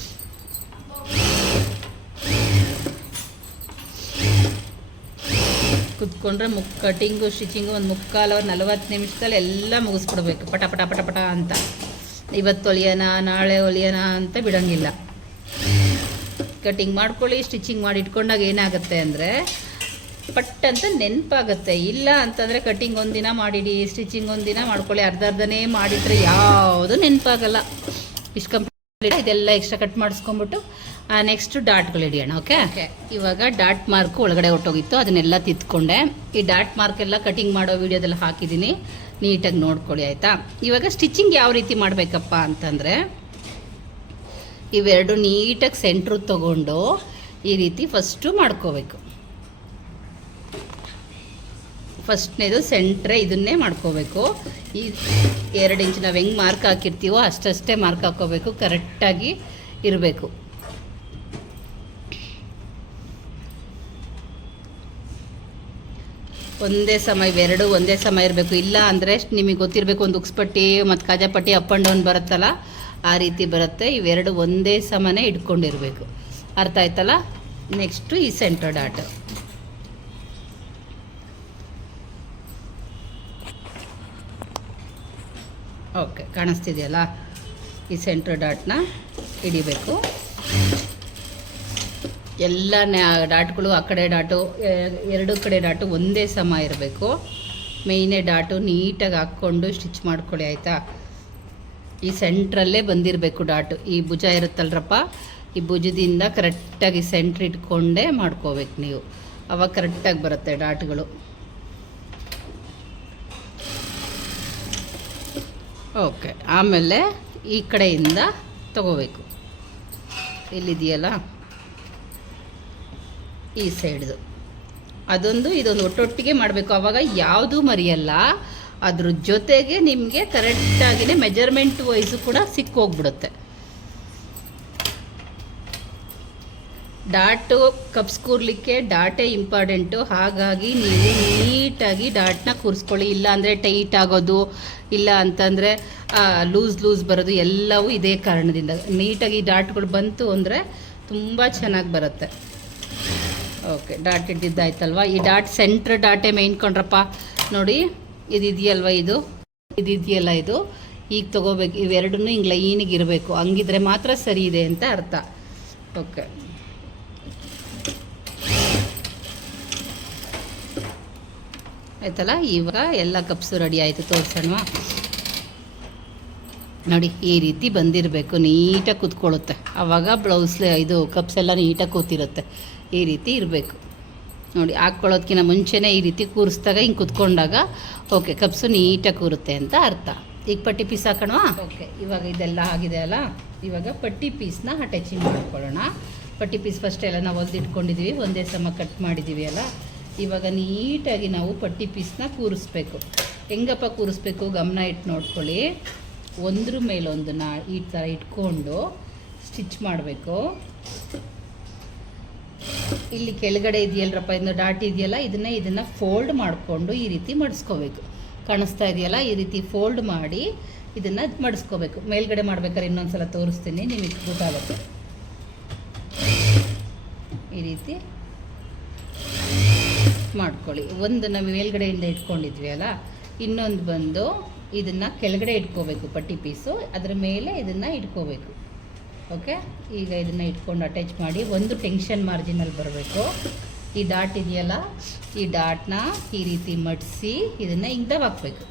ಕುತ್ಕೊಂಡ್ರೆ ಮುಕ್, ಕಟಿಂಗು, ಸ್ಟಿಚಿಂಗು ಒಂದು ಮುಕ್ಕಾಲು ನಲವತ್ತು ನಿಮಿಷದಲ್ಲಿ ಎಲ್ಲ ಮುಗಿಸ್ಬಿಡ್ಬೇಕು. ಪಟ ಪಟ ಪಟ ಪಟ ಅಂತ. ಇವತ್ತು ಹೊಲಿಯೋಣ ನಾಳೆ ಹೊಲಿಯೋಣ ಅಂತ ಬಿಡೋಂಗಿಲ್ಲ. ಕಟಿಂಗ್ ಮಾಡ್ಕೊಳ್ಳಿ, ಸ್ಟಿಚಿಂಗ್ ಮಾಡಿ ಇಟ್ಕೊಂಡಾಗ ಏನಾಗುತ್ತೆ ಅಂದರೆ ಪಟ್ ಅಂತ ನೆನಪಾಗುತ್ತೆ. ಇಲ್ಲ ಅಂತಂದರೆ ಕಟಿಂಗ್ ಒಂದಿನ ಮಾಡಿಡಿ, ಸ್ಟಿಚಿಂಗ್ ಒಂದಿನ ಮಾಡ್ಕೊಳ್ಳಿ. ಅರ್ಧ ಅರ್ಧನೇ ಮಾಡಿದರೆ ಯಾವುದು ನೆನಪಾಗಲ್ಲ. ಇಷ್ಟು ಇದೆಲ್ಲ ಎಕ್ಸ್ಟ್ರಾ ಕಟ್ ಮಾಡಿಸ್ಕೊಂಬಿಟ್ಟು ನೆಕ್ಸ್ಟ್ ಡಾಟ್ಗಳು ಹಿಡಿಯೋಣ ಓಕೆ ಇವಾಗ ಡಾಟ್ ಮಾರ್ಕ್ ಒಳಗಡೆ ಹೊಟ್ಟೋಗಿತ್ತು ಅದನ್ನೆಲ್ಲ ತಿದ್ಕೊಂಡೆ. ಈ ಡಾಟ್ ಮಾರ್ಕ್ ಎಲ್ಲ ಕಟಿಂಗ್ ಮಾಡೋ ವಿಡಿಯೋದಲ್ಲಿ ಹಾಕಿದ್ದೀನಿ. ನೀಟಾಗಿ ನೋಡ್ಕೊಳ್ಳಿ ಆಯಿತಾ? ಇವಾಗ ಸ್ಟಿಚಿಂಗ್ ಯಾವ ರೀತಿ ಮಾಡಬೇಕಪ್ಪ ಅಂತಂದರೆ ಇವೆರಡು ನೀಟಾಗಿ ಸೆಂಟ್ರು ತಗೊಂಡು ಈ ರೀತಿ ಫಸ್ಟು ಮಾಡ್ಕೋಬೇಕು. ಫಸ್ಟ್ನೇದು ಸೆಂಟ್ರೆ ಇದನ್ನೇ ಮಾಡ್ಕೋಬೇಕು. ಈ ಎರಡು ಇಂಚ್ ನಾವು ಹೆಂಗೆ ಮಾರ್ಕ್ ಹಾಕಿರ್ತೀವೋ ಅಷ್ಟಷ್ಟೇ ಮಾರ್ಕ್ ಹಾಕೋಬೇಕು, ಕರೆಕ್ಟಾಗಿ ಇರಬೇಕು. ಒಂದೇ ಸಮ ಇವೆರಡು ಒಂದೇ ಸಮ ಇರಬೇಕು. ಇಲ್ಲ ಅಂದರೆ ನಿಮಗೆ ಗೊತ್ತಿರಬೇಕು ಒಂದು ಉಕ್ಸ್ಪಟ್ಟಿ ಮತ್ತು ಕಾಜಾಪಟ್ಟಿ ಅಪ್ ಆ್ಯಂಡ್ ಡೌನ್ ಬರುತ್ತಲ್ಲ, ಆ ರೀತಿ ಬರುತ್ತೆ. ಇವೆರಡು ಒಂದೇ ಸಮನೇ ಇಟ್ಕೊಂಡಿರಬೇಕು. ಅರ್ಥ ಆಯ್ತಲ್ಲ? ನೆಕ್ಸ್ಟು ಈ ಸೆಂಟರ್ ಡಾಟ್ ಓಕೆ, ಕಾಣಿಸ್ತಿದೆಯಲ್ಲ? ಈ ಸೆಂಟ್ರ್ ಡಾಟ್ನ ಹಿಡಿಬೇಕು. ಎಲ್ಲ ಡಾಟ್ಗಳು ಆ ಕಡೆ ಡಾಟು ಎರಡು ಕಡೆ ಡಾಟು ಒಂದೇ ಸಮ ಇರಬೇಕು. ಮೇಯ್ನೇ ಡಾಟು ನೀಟಾಗಿ ಹಾಕ್ಕೊಂಡು ಸ್ಟಿಚ್ ಮಾಡ್ಕೊಳ್ಳಿ, ಆಯಿತಾ? ಈ ಸೆಂಟ್ರಲ್ಲೇ ಬಂದಿರಬೇಕು ಡಾಟು ಈ ಭುಜ ಇರುತ್ತಲ್ರಪ್ಪ, ಈ ಭುಜದಿಂದ ಕರೆಕ್ಟಾಗಿ ಸೆಂಟ್ರ್ ಇಟ್ಕೊಂಡೇ ಮಾಡ್ಕೋಬೇಕು ನೀವು. ಅವಾಗ ಕರೆಕ್ಟಾಗಿ ಬರುತ್ತೆ ಡಾಟ್ಗಳು ಓಕೆ, ಆಮೇಲೆ ಈ ಕಡೆಯಿಂದ ತಗೋಬೇಕು. ಇಲ್ಲಿದೆಯಲ್ಲ ಈ ಸೈಡ್ದು. ಅದೊಂದು, ಇದೊಂದು ಒಟ್ಟೊಟ್ಟಿಗೆ ಮಾಡಬೇಕು. ಆವಾಗ ಯಾವುದು ಮರೆಯಲ್ಲ. ಅದ್ರ ಜೊತೆಗೆ ನಿಮಗೆ ಕರೆಕ್ಟಾಗಿನೇ ಮೆಜರ್ಮೆಂಟ್ ವೈಸು ಕೂಡ ಸಿಕ್ಕೋಗ್ಬಿಡುತ್ತೆ. ಡಾಟು ಕಪ್ಸ್ ಕೂರ್ಲಿಕ್ಕೆ ಡಾಟೇ ಇಂಪಾರ್ಟೆಂಟು. ಹಾಗಾಗಿ ನೀವು ನೀಟಾಗಿ ಡಾಟ್ನ ಕೂರಿಸ್ಕೊಳ್ಳಿ. ಇಲ್ಲ ಅಂದರೆ ಟೈಟ್ ಆಗೋದು, ಇಲ್ಲ ಅಂತಂದರೆ ಲೂಸ್ ಲೂಸ್ ಬರೋದು ಎಲ್ಲವೂ ಇದೇ ಕಾರಣದಿಂದ. ನೀಟಾಗಿ ಡಾಟ್ಗಳು ಬಂತು ಅಂದರೆ ತುಂಬ ಚೆನ್ನಾಗಿ ಬರುತ್ತೆ. ಓಕೆ, ಡಾಟ್ ಇಟ್ಟಿದ್ದಾಯ್ತಲ್ವ? ಈ ಡಾಟ್ ಸೆಂಟ್ರ್ ಡಾಟೇ ಮೇಯ್ನ್ ಕೊಂಡ್ರಪ್ಪ. ನೋಡಿ, ಇದಿದೆಯಲ್ವ ಇದು? ಇದಿದೆಯಲ್ಲ ಇದು? ಈಗ ತೊಗೋಬೇಕು. ಇವೆರಡೂ ಹಿಂಗೆ ಲೈನಿಗೆ ಇರಬೇಕು. ಹಂಗಿದ್ರೆ ಮಾತ್ರ ಸರಿ ಇದೆ ಅಂತ ಅರ್ಥ. ಓಕೆ. ಆಯ್ತಲ್ಲ? ಇವಾಗ ಎಲ್ಲ ಕಪ್ಸು ರೆಡಿ ಆಯಿತು ತೋರಿಸೋಣ ನೋಡಿ, ಈ ರೀತಿ ಬಂದಿರಬೇಕು, ನೀಟಾಗಿ ಕೂತ್ಕೊಳ್ಳುತ್ತೆ. ಆವಾಗ ಬ್ಲೌಸ್ ಇದು ಕಪ್ಸ್ ಎಲ್ಲ ನೀಟಾಗಿ ಕೂತಿರುತ್ತೆ. ಈ ರೀತಿ ಇರಬೇಕು. ನೋಡಿ ಹಾಕ್ಕೊಳ್ಳೋದಕ್ಕಿಂತ ಮುಂಚೆನೇ ಈ ರೀತಿ ಕೂರಿಸಿದಾಗ ಹಿಂಗೆ ಕೂತ್ಕೊಂಡಾಗ, ಓಕೆ ಕಪ್ಸು ನೀಟಾಗಿ ಕೂರುತ್ತೆ ಅಂತ ಅರ್ಥ. ಈಗ ಪಟ್ಟಿ ಪೀಸ್ ಹಾಕೋಣವಾ? ಓಕೆ, ಇವಾಗ ಇದೆಲ್ಲ ಆಗಿದೆ ಅಲ್ಲ? ಇವಾಗ ಪಟ್ಟಿ ಪೀಸ್ನ ಅಟ್ಯಾಚಿಂಗ್ ಮಾಡ್ಕೊಳ್ಳೋಣ. ಪಟ್ಟಿ ಪೀಸ್ ಫಸ್ಟ್ ಎಲ್ಲ ನಾವು ಹೊಲ್ದಿಟ್ಕೊಂಡಿದ್ದೀವಿ ಒಂದೇ ಸಮ ಕಟ್ ಮಾಡಿದ್ದೀವಿ ಅಲ್ಲ? ಇವಾಗ ನೀಟಾಗಿ ನಾವು ಪಟ್ಟಿ ಪೀಸ್ನ ಕೂರಿಸ್ಬೇಕು. ಹೆಂಗಪ್ಪ ಕೂರಿಸ್ಬೇಕು? ಗಮನ ಇಟ್ಟು ನೋಡ್ಕೊಳ್ಳಿ. ಒಂದ್ರ ಮೇಲೊಂದನ್ನ ಈ ಥರ ಇಟ್ಕೊಂಡು ಸ್ಟಿಚ್ ಮಾಡಬೇಕು. ಇಲ್ಲಿ ಕೆಳಗಡೆ ಇದೆಯಲ್ರಪ್ಪ? ಇನ್ನು ಡಾಟ್ ಇದೆಯಲ್ಲ? ಇದನ್ನ ಇದನ್ನ ಫೋಲ್ಡ್ ಮಾಡಿಕೊಂಡು ಈ ರೀತಿ ಮಡಿಸ್ಕೋಬೇಕು. ಕಾಣಿಸ್ತಾ ಇದೆಯಲ್ಲ? ಈ ರೀತಿ ಫೋಲ್ಡ್ ಮಾಡಿ ಇದನ್ನ ಮಡಿಸ್ಕೋಬೇಕು. ಮೇಲ್ಗಡೆ ಮಾಡ್ಬೇಕಾದ್ರೆ ಇನ್ನೊಂದ್ಸಲ ತೋರಿಸ್ತೀನಿ. ನಿಮಗೆ ಗೊತ್ತಾಗುತ್ತೆ. ಈ ರೀತಿ ಮಾಡ್ಕೊಳ್ಳಿ. ಒಂದು ನಾವು ಮೇಲ್ಗಡೆಯಿಂದ ಇಟ್ಕೊಂಡಿದ್ವಿ ಅಲ್ಲ? ಇನ್ನೊಂದು ಬಂದು ಇದನ್ನು ಕೆಳಗಡೆ ಇಟ್ಕೋಬೇಕು ಪಟ್ಟಿ ಪೀಸು ಅದರ ಮೇಲೆ ಇದನ್ನು ಇಟ್ಕೋಬೇಕು. ಓಕೆ ಈಗ ಇದನ್ನು ಇಟ್ಕೊಂಡು ಅಟ್ಯಾಚ್ ಮಾಡಿ ಒಂದು ಟೆನ್ಷನ್ ಮಾರ್ಜಿನಲ್ಲಿ ಬರಬೇಕು. ಈ ಡಾಟ್ ಇದೆಯಲ್ಲ? ಈ ಡಾಟ್ನ ಈ ರೀತಿ ಮಡಿಸಿ ಇದನ್ನು ಹಿಂಗೆ ದಬಾಕ್ಬೇಕು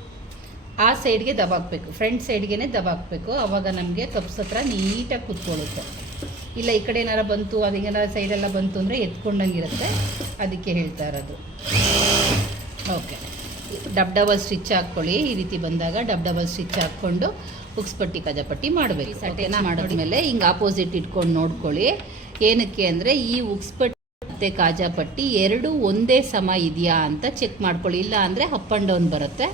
ಆ ಸೈಡ್ಗೆ ದಬಾಕ್ಬೇಕು ಫ್ರಂಟ್ ಸೈಡ್ಗೆ ದಬಾಕ್ಬೇಕು ಆವಾಗ ನಮಗೆ ಕಪ್ಸ್ ಹತ್ರ ನೀಟಾಗಿ ಕೂತ್ಕೊಳ್ಳುತ್ತೆ. ಇಲ್ಲ ಈ ಕಡೆ ಏನಾರ ಬಂತು, ಅದು ಏನಾರ ಸೈಡೆಲ್ಲ ಬಂತು ಅಂದರೆ ಎತ್ಕೊಂಡಂಗಿರುತ್ತೆ ಅದಕ್ಕೆ ಹೇಳ್ತಾ ಇರೋದು. ಓಕೆ ಡಬ್ ಡಬಲ್ ಸ್ಟಿಚ್ ಹಾಕ್ಕೊಳ್ಳಿ. ಈ ರೀತಿ ಬಂದಾಗ ಡಬ್ ಡಬಲ್ ಸ್ಟಿಚ್ ಹಾಕ್ಕೊಂಡು ಉಕ್ಸ್ಪಟ್ಟಿ ಕಾಜಾಪಟ್ಟಿ ಮಾಡಬೇಕು. ಸಟೇನ ಮಾಡಿದ್ಮೇಲೆ ಹಿಂಗೆ ಆಪೋಸಿಟ್ ಇಟ್ಕೊಂಡು ನೋಡ್ಕೊಳ್ಳಿ. ಏನಕ್ಕೆ ಅಂದರೆ ಈ ಉಕ್ಸ್ಪಟ್ಟಿ ಮತ್ತು ಕಾಜಾಪಟ್ಟಿ ಎರಡು ಒಂದೇ ಸಮ ಇದೆಯಾ ಅಂತ ಚೆಕ್ ಮಾಡ್ಕೊಳ್ಳಿ. ಇಲ್ಲ ಅಂದರೆ ಅಪ್ ಆ್ಯಂಡ್ ಡೌನ್ ಬರುತ್ತೆ.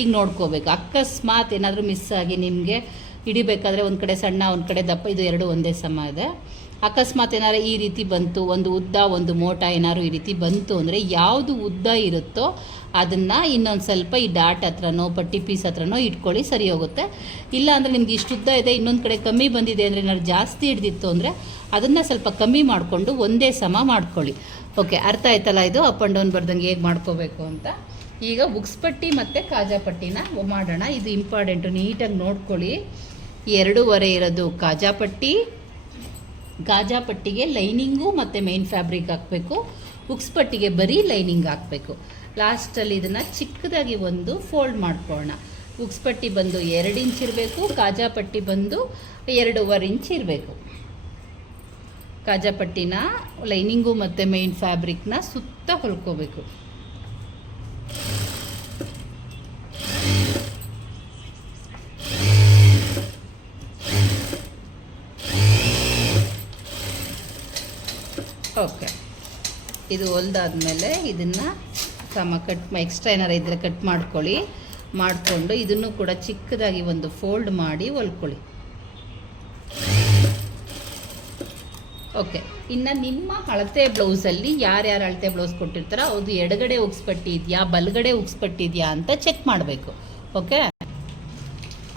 ಈಗ ನೋಡ್ಕೋಬೇಕು. ಅಕಸ್ಮಾತ್ ಏನಾದರೂ ಮಿಸ್ ಆಗಿ ನಿಮಗೆ ಹಿಡಿಬೇಕಾದ್ರೆ ಒಂದು ಕಡೆ ಸಣ್ಣ ಒಂದು ಕಡೆ ದಪ್ಪ ಇದು ಎರಡು ಒಂದೇ ಸಮ ಇದೆ. ಅಕಸ್ಮಾತ್ ಏನಾದ್ರು ಈ ರೀತಿ ಬಂತು, ಒಂದು ಉದ್ದ, ಒಂದು ಮೋಟ ಏನಾದ್ರು ಈ ರೀತಿ ಬಂತು ಅಂದರೆ ಯಾವುದು ಉದ್ದ ಇರುತ್ತೋ ಅದನ್ನು ಇನ್ನೊಂದು ಸ್ವಲ್ಪ ಈ ಡಾಟ್ ಹತ್ರನೋ, ಪಟ್ಟಿ ಪೀಸ್ ಹತ್ರನೋ ಇಟ್ಕೊಳ್ಳಿ ಸರಿ ಹೋಗುತ್ತೆ. ಇಲ್ಲ ಅಂದರೆ ನಿಮ್ಗೆ ಇಷ್ಟು ಉದ್ದ ಇದೆ, ಇನ್ನೊಂದು ಕಡೆ ಕಮ್ಮಿ ಬಂದಿದೆ ಅಂದರೆ ಏನಾದ್ರು ಜಾಸ್ತಿ ಹಿಡ್ದಿತ್ತು ಅಂದರೆ ಅದನ್ನು ಸ್ವಲ್ಪ ಕಮ್ಮಿ ಮಾಡಿಕೊಂಡು ಒಂದೇ ಸಮ ಮಾಡ್ಕೊಳ್ಳಿ. ಓಕೆ, ಅರ್ಥ ಆಯ್ತಲ್ಲ ಇದು? ಅಪ್ ಆ್ಯಂಡ್ ಡೌನ್ ಬರ್ದಂಗೆ ಹೇಗೆ ಮಾಡ್ಕೋಬೇಕು ಅಂತ. ಈಗ ಬುಕ್ಸ್ ಪಟ್ಟಿ ಮತ್ತು ಕಾಜಾ ಪಟ್ಟಿನ ಮಾಡೋಣ. ಇದು ಇಂಪಾರ್ಟೆಂಟು ನೀಟಾಗಿ ನೋಡ್ಕೊಳ್ಳಿ. ಎರಡೂವರೆ ಇರೋದು ಕಾಜಾ ಪಟ್ಟಿ ಗಾಜಾ ಪಟ್ಟಿಗೆ ಲೈನಿಂಗು ಮತ್ತು ಮೇನ್ ಫ್ಯಾಬ್ರಿಕ್ ಹಾಕಬೇಕು. ಉಕ್ಸ್ ಪಟ್ಟಿಗೆ ಬರೀ ಲೈನಿಂಗ್ ಹಾಕಬೇಕು. ಲಾಸ್ಟಲ್ಲಿ ಇದನ್ನು ಚಿಕ್ಕದಾಗಿ ಒಂದು ಫೋಲ್ಡ್ ಮಾಡ್ಕೊಳ್ಳೋಣ. ಉಕ್ಸ್ ಪಟ್ಟಿ ಬಂದು ಎರಡು ಇಂಚ್ ಇರಬೇಕು ಕಾಜಾ ಪಟ್ಟಿ ಬಂದು ಎರಡೂವರೆ ಇಂಚ್ ಇರಬೇಕು. ಕಾಜಾ ಪಟ್ಟಿನ ಲೈನಿಂಗು ಮತ್ತು ಮೇನ್ ಫ್ಯಾಬ್ರಿಕ್ನ ಸುತ್ತ ಹೊಲ್ಕೋಬೇಕು ಓಕೆ ಇದು ಹೊಲ್ದಾದ್ಮೇಲೆ ಇದನ್ನು ಸಮ ಕಟ್ ಎಕ್ಸ್ಟ್ರಾ ಏನಾರು ಇದ್ದರೆ ಕಟ್ ಮಾಡ್ಕೊಳ್ಳಿ. ಮಾಡಿಕೊಂಡು ಇದನ್ನು ಕೂಡ ಚಿಕ್ಕದಾಗಿ ಒಂದು ಫೋಲ್ಡ್ ಮಾಡಿ ಹೊಲ್ಕೊಳ್ಳಿ. ಓಕೆ ಇನ್ನು ನಿಮ್ಮ ಅಳತೆ ಬ್ಲೌಸಲ್ಲಿ ಯಾರ್ಯಾರು ಅಳತೆ ಬ್ಲೌಸ್ ಕೊಟ್ಟಿರ್ತಾರೋ ಅದು ಎಡಗಡೆ ಉಗ್ಸ್ಪಟ್ಟಿ ಇದೆಯಾ, ಬಲಗಡೆ ಉಗ್ಸ್ಪಟ್ಟಿದೆಯಾ ಅಂತ ಚೆಕ್ ಮಾಡಬೇಕು. ಓಕೆ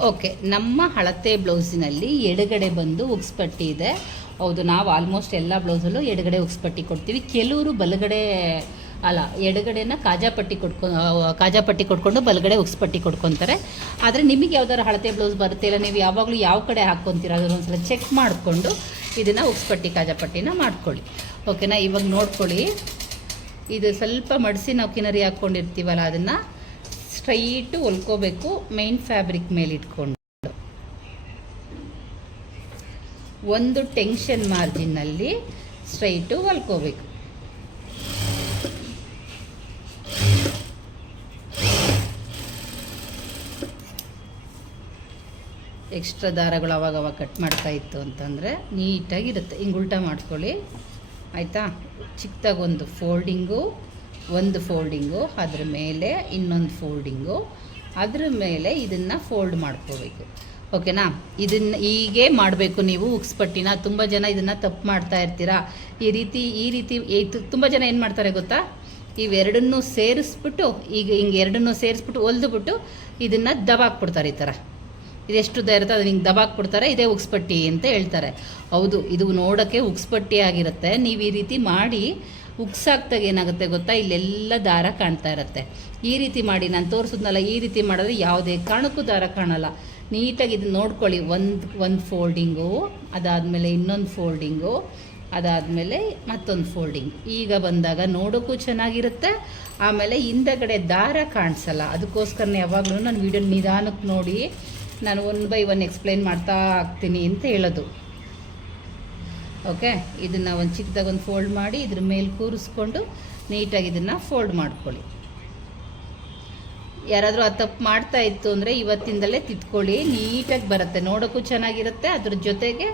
ಓಕೆ ನಮ್ಮ ಅಳತೆ ಬ್ಲೌಸಿನಲ್ಲಿ ಎಡಗಡೆ ಬಂದು ಉಗ್ಸ್ಪಟ್ಟಿ ಇದೆ. ಹೌದು, ನಾವು ಆಲ್ಮೋಸ್ಟ್ ಎಲ್ಲ ಬ್ಲೌಸಲ್ಲೂ ಎಡಗಡೆ ಉಕ್ಸ್ಪಟ್ಟಿ ಕೊಡ್ತೀವಿ. ಕೆಲವರು ಬಲಗಡೆ ಅಲ್ಲ, ಎಡಗಡೆನ ಕಾಜಾಪಟ್ಟಿ ಕೊಟ್ಕೊ ಕಾಜಾಪಟ್ಟಿ ಕೊಟ್ಕೊಂಡು ಬಲಗಡೆ ಉಕ್ಸ್ಪಟ್ಟಿ ಕೊಟ್ಕೊತಾರೆ ಆದರೆ ನಿಮಗೆ ಯಾವ್ದಾದ್ರು ಹಳತೆ ಬ್ಲೌಸ್ ಬರುತ್ತೆ ಇಲ್ಲ, ನೀವು ಯಾವಾಗಲೂ ಯಾವ ಕಡೆ ಹಾಕ್ಕೊತೀರ ಅದನ್ನು ಒಂದ್ಸಲ ಚೆಕ್ ಮಾಡಿಕೊಂಡು ಇದನ್ನು ಉಗ್ಸ್ಪಟ್ಟಿ ಕಾಜಾಪಟ್ಟಿನ ಮಾಡ್ಕೊಳ್ಳಿ. ಓಕೆನಾ? ಇವಾಗ ನೋಡ್ಕೊಳ್ಳಿ. ಇದು ಸ್ವಲ್ಪ ಮಡಿಸಿ ನಾವು ಕಿನರಿ ಹಾಕ್ಕೊಂಡಿರ್ತೀವಲ್ಲ, ಅದನ್ನು ಸ್ಟ್ರೈಟು ಹೊಲ್ಕೋಬೇಕು ಮೈನ್ ಫ್ಯಾಬ್ರಿಕ್ ಮೇಲೆ ಇಟ್ಕೊಂಡು. ಒಂದು ಟೆನ್ಷನ್ ಮಾರ್ಜಿನ್ನಲ್ಲಿ ಸ್ಟ್ರೈಟು ಹೊಲ್ಕೋಬೇಕು. ಎಕ್ಸ್ಟ್ರಾ ದಾರಗಳು ಅವಾಗ ಅವಾಗ ಕಟ್ ಮಾಡ್ತಾ ಇತ್ತು ಅಂತಂದರೆ ನೀಟಾಗಿರುತ್ತೆ. ಹಿಂಗೆ ಉಲ್ಟ ಮಾಡ್ಕೊಳ್ಳಿ. ಆಯಿತಾ? ಚಿಕ್ಕದಾಗಿ ಒಂದು ಫೋಲ್ಡಿಂಗು ಒಂದು ಫೋಲ್ಡಿಂಗು ಅದ್ರ ಮೇಲೆ ಇನ್ನೊಂದು ಫೋಲ್ಡಿಂಗು ಅದ್ರ ಮೇಲೆ ಇದನ್ನು ಫೋಲ್ಡ್ ಮಾಡ್ಕೋಬೇಕು. ಓಕೆನಾ? ಇದನ್ನು ಹೀಗೆ ಮಾಡಬೇಕು ನೀವು ಉಕ್ಸ್ಪಟ್ಟಿನ ತುಂಬ ಜನ ಇದನ್ನು ತಪ್ಪು ಮಾಡ್ತಾ ಇರ್ತೀರಾ? ಈ ರೀತಿ ಈ ರೀತಿ ತುಂಬ ಜನ ಏನು ಮಾಡ್ತಾರೆ ಗೊತ್ತಾ? ಇವೆರಡನ್ನೂ ಸೇರಿಸ್ಬಿಟ್ಟು, ಈಗ ಹಿಂಗೆ ಎರಡನ್ನೂ ಸೇರಿಸ್ಬಿಟ್ಟು ಹೊಲಿದ್ಬಿಟ್ಟು ಇದನ್ನು ದಬಾಕ್ಬಿಡ್ತಾರೆ ಈ ಥರ ಇದೆಷ್ಟು ಉದ್ದ ಇರುತ್ತೆ? ಅದನ್ನ ಹಿಂಗೆ ದಬಾಕ್ಬಿಡ್ತಾರೆ. ಇದೇ ಉಕ್ಸ್ಪಟ್ಟಿ ಅಂತ ಹೇಳ್ತಾರೆ. ಹೌದು, ಇದು ನೋಡೋಕ್ಕೆ ಉಕ್ಸ್ಪಟ್ಟಿ ಆಗಿರುತ್ತೆ. ನೀವು ಈ ರೀತಿ ಮಾಡಿ ಉಕ್ಸಾಕ್ದಾಗ ಏನಾಗುತ್ತೆ ಗೊತ್ತಾ? ಇಲ್ಲೆಲ್ಲ ದಾರ ಕಾಣ್ತಾ ಇರುತ್ತೆ. ಈ ರೀತಿ ಮಾಡಿ, ನಾನು ತೋರಿಸಿದ್ನಲ್ಲ, ಈ ರೀತಿ ಮಾಡಿದ್ರೆ ಯಾವುದೇ ಕಾರಣಕ್ಕೂ ದಾರ ಕಾಣಲ್ಲ. ನೀಟಾಗಿ ಇದನ್ನ ನೋಡ್ಕೊಳ್ಳಿ. ಒಂದು ಒಂದು ಫೋಲ್ಡಿಂಗು, ಅದಾದಮೇಲೆ ಇನ್ನೊಂದು ಫೋಲ್ಡಿಂಗು, ಅದಾದಮೇಲೆ ಮತ್ತೊಂದು ಫೋಲ್ಡಿಂಗ್. ಈಗ ಬಂದಾಗ ನೋಡೋಕ್ಕೂ ಚೆನ್ನಾಗಿರುತ್ತೆ. ಆಮೇಲೆ ಹಿಂದಗಡೆ ದಾರ ಕಾಣಿಸಲ್ಲ. ಅದಕ್ಕೋಸ್ಕರ ಯಾವಾಗಲೂ ನಾನು ವೀಡಿಯೋ ನಿಧಾನಕ್ಕೆ ನೋಡಿ ನಾನು ಒನ್ ಬೈ ಒನ್ ಎಕ್ಸ್ಪ್ಲೈನ್ ಮಾಡ್ತಾ ಆಗ್ತೀನಿ ಅಂತ ಹೇಳೋದು. ಓಕೆ? ಇದನ್ನು ಒಂದು ಚಿಕ್ಕದಾಗ ಒಂದು ಫೋಲ್ಡ್ ಮಾಡಿ, ಇದ್ರ ಮೇಲೆ ಕೂರಿಸ್ಕೊಂಡು ನೀಟಾಗಿ ಇದನ್ನು ಫೋಲ್ಡ್ ಮಾಡ್ಕೊಳ್ಳಿ. ಯಾರಾದರೂ ಆ ತಪ್ಪು ಮಾಡ್ತಾ ಇತ್ತು ಅಂದರೆ ಇವತ್ತಿಂದಲೇ ತಿದ್ಕೊಳ್ಳಿ, ನೀಟಾಗಿ ಬರುತ್ತೆ. ನೋಡೋಕ್ಕೂ ಚೆನ್ನಾಗಿರುತ್ತೆ, ಅದ್ರ ಜೊತೆಗೆ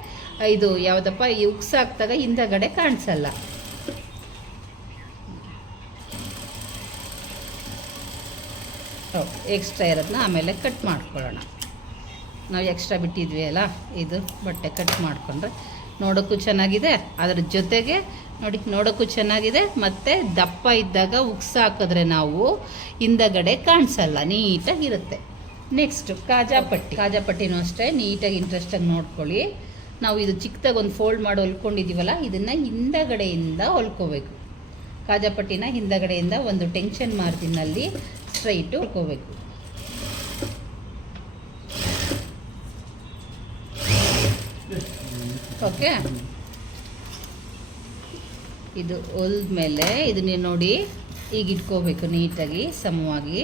ಇದು ಯಾವುದಪ್ಪ, ಈ ಉಕ್ಸಾಕ್ದಾಗ ಹಿಂದಗಡೆ ಕಾಣಿಸಲ್ಲ. ಎಕ್ಸ್ಟ್ರಾ ಇರೋದನ್ನ ಆಮೇಲೆ ಕಟ್ ಮಾಡ್ಕೊಳ್ಳೋಣ. ನಾವು ಎಕ್ಸ್ಟ್ರಾ ಬಿಟ್ಟಿದ್ವಿ ಅಲ್ಲ, ಇದು ಬಟ್ಟೆ ಕಟ್ ಮಾಡಿಕೊಂಡ್ರೆ. ನೋಡೋಕ್ಕೂ ಚೆನ್ನಾಗಿದೆ. ಅದರ ಜೊತೆಗೆ ನೋಡಿ, ನೋಡೋಕ್ಕೂ ಚೆನ್ನಾಗಿದೆ. ಮತ್ತು ದಪ್ಪ ಇದ್ದಾಗ ಉಕ್ಸ ಹಾಕಿದ್ರೆ ನಾವು ಹಿಂದಗಡೆ ಕಾಣಿಸಲ್ಲ ನೀಟಾಗಿರುತ್ತೆ ನೆಕ್ಸ್ಟು ಕಾಜಾಪಟ್ಟಿ ಕಾಜಾಪಟ್ಟಿನೂ ಅಷ್ಟೇ, ನೀಟಾಗಿ ಇಂಟ್ರೆಸ್ಟಾಗಿ ನೋಡ್ಕೊಳ್ಳಿ. ನಾವು ಇದು ಚಿಕ್ಕದಾಗಿ ಒಂದು ಫೋಲ್ಡ್ ಮಾಡಿ ಹೊಲ್ಕೊಂಡಿದ್ದೀವಲ್ಲ ಇದನ್ನು ಹಿಂದಗಡೆಯಿಂದ ಹೊಲ್ಕೋಬೇಕು. ಕಾಜಾಪಟ್ಟಿನ ಹಿಂದಗಡೆಯಿಂದ ಒಂದು ಟೆನ್ಷನ್ ಮಾರ್ಜಿನಲ್ಲಿ ಸ್ಟ್ರೈಟು ಹೊಲ್ಕೋಬೇಕು. ಓಕೆ. ಇದು ಹೊಲ್ದ್ಮೇಲೆ ಇದನ್ನ ನೋಡಿ ಈಗ ಇಟ್ಕೋಬೇಕು ನೀಟಾಗಿ, ಸಮವಾಗಿ.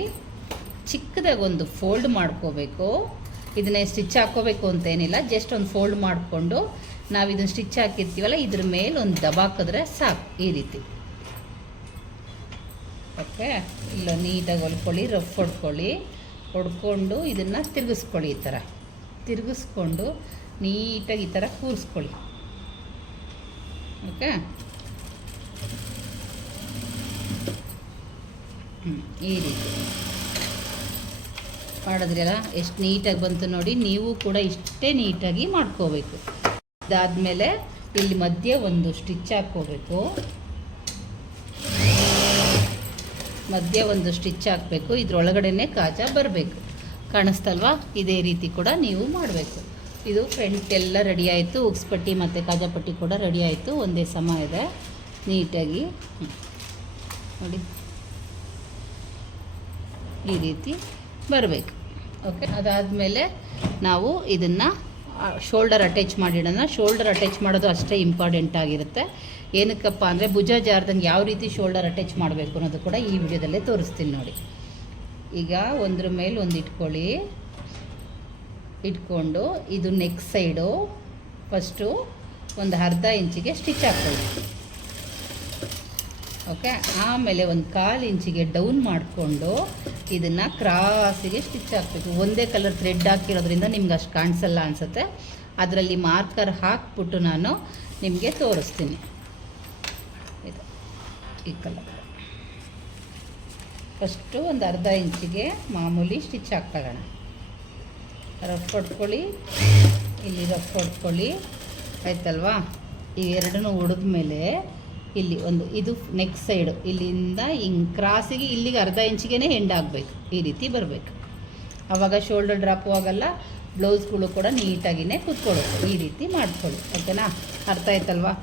ಚಿಕ್ಕದಾಗಿ ಒಂದು ಫೋಲ್ಡ್ ಮಾಡ್ಕೋಬೇಕು. ಇದನ್ನೇ ಸ್ಟಿಚ್ ಹಾಕ್ಕೋಬೇಕು ಅಂತ ಏನಿಲ್ಲ, ಜಸ್ಟ್ ಒಂದು ಫೋಲ್ಡ್ ಮಾಡಿಕೊಂಡು ನಾವು ಇದನ್ನು ಸ್ಟಿಚ್ ಹಾಕಿರ್ತೀವಲ್ಲ, ಇದ್ರ ಮೇಲೆ ಒಂದು ದಬಾಕಿದ್ರೆ ಸಾಕು ಈ ರೀತಿ. ಓಕೆ, ಇಲ್ಲ ನೀಟಾಗಿ ಹೊಲ್ಕೊಳ್ಳಿ, ರಫ್ ಹೊಡ್ಕೊಳ್ಳಿ. ಹೊಡ್ಕೊಂಡು ಇದನ್ನು ತಿರುಗಿಸ್ಕೊಳ್ಳಿ ಈ ಥರ ತಿರುಗಿಸ್ಕೊಂಡು ನೀಟಾಗಿ ಈ ಥರ ಕೂರಿಸ್ಕೊಳ್ಳಿ. ಓಕೆ? ಹ್ಞೂ ಈ ರೀತಿ. ಮಾಡಿದ್ರಲ್ಲ, ಎಷ್ಟು ನೀಟಾಗಿ ಬಂತು ನೋಡಿ, ನೀವು ಕೂಡ ಇಷ್ಟೇ ನೀಟಾಗಿ ಮಾಡ್ಕೋಬೇಕು. ಇದಾದಮೇಲೆ ಇಲ್ಲಿ ಮಧ್ಯೆ ಒಂದು ಸ್ಟಿಚ್ ಹಾಕ್ಕೋಬೇಕು. ಮಧ್ಯೆ ಒಂದು ಸ್ಟಿಚ್ ಹಾಕಬೇಕು, ಇದ್ರೊಳಗಡೆನೆ ಕಾಜ ಬರಬೇಕು. ಕಾಣಿಸ್ತಲ್ವಾ? ಇದೇ ರೀತಿ ಕೂಡ ನೀವು ಮಾಡಬೇಕು. ಇದು ಫ್ರೆಂಟ್ ಎಲ್ಲ ರೆಡಿ ಆಯಿತು ಉಕ್ಸ್ಪಟ್ಟಿ ಮತ್ತು ಕಾಜಾಪಟ್ಟಿ ಕೂಡ ರೆಡಿ ಆಯಿತು, ಒಂದೇ ಸಮ ಇದೆ, ನೀಟಾಗಿ. ನೋಡಿ. ಈ ರೀತಿ ಬರಬೇಕು. ಓಕೆ ಅದಾದಮೇಲೆ ನಾವು ಇದನ್ನು ಶೋಲ್ಡರ್ ಅಟ್ಯಾಚ್ ಮಾಡಿಡೋಣ. ಶೋಲ್ಡರ್ ಅಟ್ಯಾಚ್ ಮಾಡೋದು ಅಷ್ಟೇ ಇಂಪಾರ್ಟೆಂಟ್ ಆಗಿರುತ್ತೆ. ಏನಕ್ಕಪ್ಪ ಅಂದರೆ ಭುಜ ಜಾರ್ದಂಗೆ ಯಾವ ರೀತಿ ಶೋಲ್ಡರ್ ಅಟ್ಯಾಚ್ ಮಾಡಬೇಕು ಅನ್ನೋದು ಕೂಡ ಈ ವಿಡಿಯೋದಲ್ಲೇ ತೋರಿಸ್ತೀನಿ ನೋಡಿ. ಈಗ ಒಂದ್ರ ಮೇಲೆ ಒಂದು ಇಟ್ಕೊಳ್ಳಿ. ಇಟ್ಕೊಂಡು ಇದು ನೆಕ್ ಸೈಡು ಫಸ್ಟು ಒಂದು ಅರ್ಧ ಇಂಚಿಗೆ ಸ್ಟಿಚ್ ಹಾಕ್ಕೊಳ್ಳಿ ಓಕೆ ಆಮೇಲೆ ಒಂದು ಕಾಲು ಇಂಚಿಗೆ ಡೌನ್ ಮಾಡಿಕೊಂಡು ಇದನ್ನು ಕ್ರಾಸಿಗೆ ಸ್ಟಿಚ್ ಹಾಕಬೇಕು. ಒಂದೇ ಕಲರ್ ಥ್ರೆಡ್ ಹಾಕಿರೋದ್ರಿಂದ ನಿಮ್ಗೆ ಅಷ್ಟು ಕಾಣಿಸಲ್ಲ ಅನಿಸುತ್ತೆ. ಅದರಲ್ಲಿ ಮಾರ್ಕರ್ ಹಾಕ್ಬಿಟ್ಟು ನಾನು ನಿಮಗೆ ತೋರಿಸ್ತೀನಿ. ಇದು ಈ ಕಲರ್ ಫಸ್ಟು ಒಂದು ಅರ್ಧ ಇಂಚಿಗೆ ಮಾಮೂಲಿ ಸ್ಟಿಚ್ ಹಾಕ್ಕೊಳ್ಳೋಣ. ರಫ್ ಹೊಡ್ಕೊಳ್ಳಿ. ಇಲ್ಲಿ ರಫ್ ಹೊಡ್ಕೊಳ್ಳಿ. ಆಯ್ತಲ್ವಾ? ಈ ಎರಡನ್ನೂ ಹೊಡೆದ್ಮೇಲೆ ಇಲ್ಲಿ ಒಂದು ಇದು ನೆಕ್ ಸೈಡು ಇಲ್ಲಿಂದ ಹಿಂಗೆ ಕ್ರಾಸಿಗೆ ಇಲ್ಲಿಗೆ ಅರ್ಧ ಎಂಡ್ ಆಗಬೇಕು. ಈ ರೀತಿ ಬರಬೇಕು. ಆವಾಗ ಶೋಲ್ಡರ್ ಡ್ರಾಪು ಆಗಲ್ಲ ಬ್ಲೌಸ್ಗಳು ಕೂಡ ನೀಟಾಗಿಯೇ ಕೂತ್ಕೊಳ್ಳುತ್ತೆ ಈ ರೀತಿ ಮಾಡ್ಕೊಳ್ಳಿ. ಓಕೆನಾ ಅರ್ಥ ಆಯ್ತಲ್ವಾ?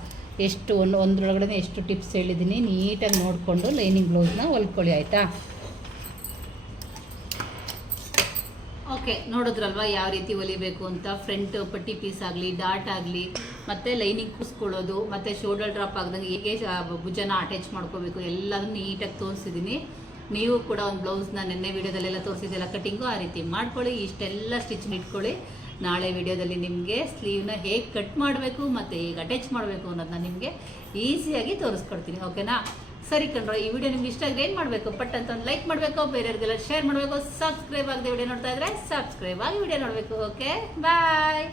ಎಷ್ಟು ಒಂದು ಒಂದ್ರೊಳಗಡೆ ಎಷ್ಟು ಟಿಪ್ಸ್ ಹೇಳಿದ್ದೀನಿ. ನೀಟಾಗಿ ನೋಡಿಕೊಂಡು ಲೈನಿಂಗ್ ಬ್ಲೌಸ್ನ ಹೊಲ್ಕೊಳ್ಳಿ, ಆಯಿತಾ? ಓಕೆ, ನೋಡಿದ್ರಲ್ವಾ ಯಾವ ರೀತಿ ಹೊಲಿಬೇಕು ಅಂತ? ಫ್ರಂಟ್ ಪಟ್ಟಿ ಪೀಸ್ ಆಗಲಿ, ಡಾಟ್ ಆಗಲಿ, ಮತ್ತು ಲೈನಿಂಗ್ ಕೂಸ್ಕೊಳ್ಳೋದು, ಮತ್ತು ಶೋಲ್ಡರ್ ಡ್ರಾಪ್ ಆಗದಂಗೆ ಹೇಗೆ ಭುಜನ ಅಟ್ಯಾಚ್ ಮಾಡ್ಕೋಬೇಕು ಎಲ್ಲದನ್ನು ನೀಟಾಗಿ ತೋರಿಸಿದ್ದೀನಿ ನೀವು ಕೂಡ ಒಂದು ಬ್ಲೌಸ್ನ ನೆನ್ನೆ ವೀಡಿಯೋದಲ್ಲೆಲ್ಲ ತೋರಿಸಿದ್ದೆಲ್ಲ ಕಟ್ಟಿಂಗು ಆ ರೀತಿ ಮಾಡ್ಕೊಳ್ಳಿ, ಇಷ್ಟೆಲ್ಲ ಸ್ಟಿಚ್ ಇಟ್ಕೊಳ್ಳಿ. ನಾಳೆ ವಿಡಿಯೋದಲ್ಲಿ ನಿಮಗೆ ಸ್ಲೀವ್ನ ಹೇಗೆ ಕಟ್ ಮಾಡಬೇಕು, ಮತ್ತು ಹೇಗೆ ಅಟ್ಯಾಚ್ ಮಾಡಬೇಕು ಅನ್ನೋದನ್ನ ನಿಮಗೆ ಈಸಿಯಾಗಿ ತೋರಿಸ್ಕೊಡ್ತೀನಿ ಓಕೆನಾ ಸರಿ ಕಣ್ರೋ, ಈ ವಿಡಿಯೋ ನಿಮ್ಗೆ ಇಷ್ಟ ಆಗಿದೆ ಏನು ಮಾಡಬೇಕು? ಪಟ್ ಅಂತ ಒಂದು ಲೈಕ್ ಮಾಡಬೇಕು, ಬೇರೆಯವ್ರಿಗೆಲ್ಲ ಶೇರ್ ಮಾಡಬೇಕು ಸಬ್ಸ್ಕ್ರೈಬ್ ಆಗದೆ ವಿಡಿಯೋ ನೋಡ್ತಾ ಇದ್ರೆ ಸಬ್ಸ್ಕ್ರೈಬ್ ಆಗಿ ವಿಡಿಯೋ ನೋಡಬೇಕು ಓಕೆ ಬಾಯ್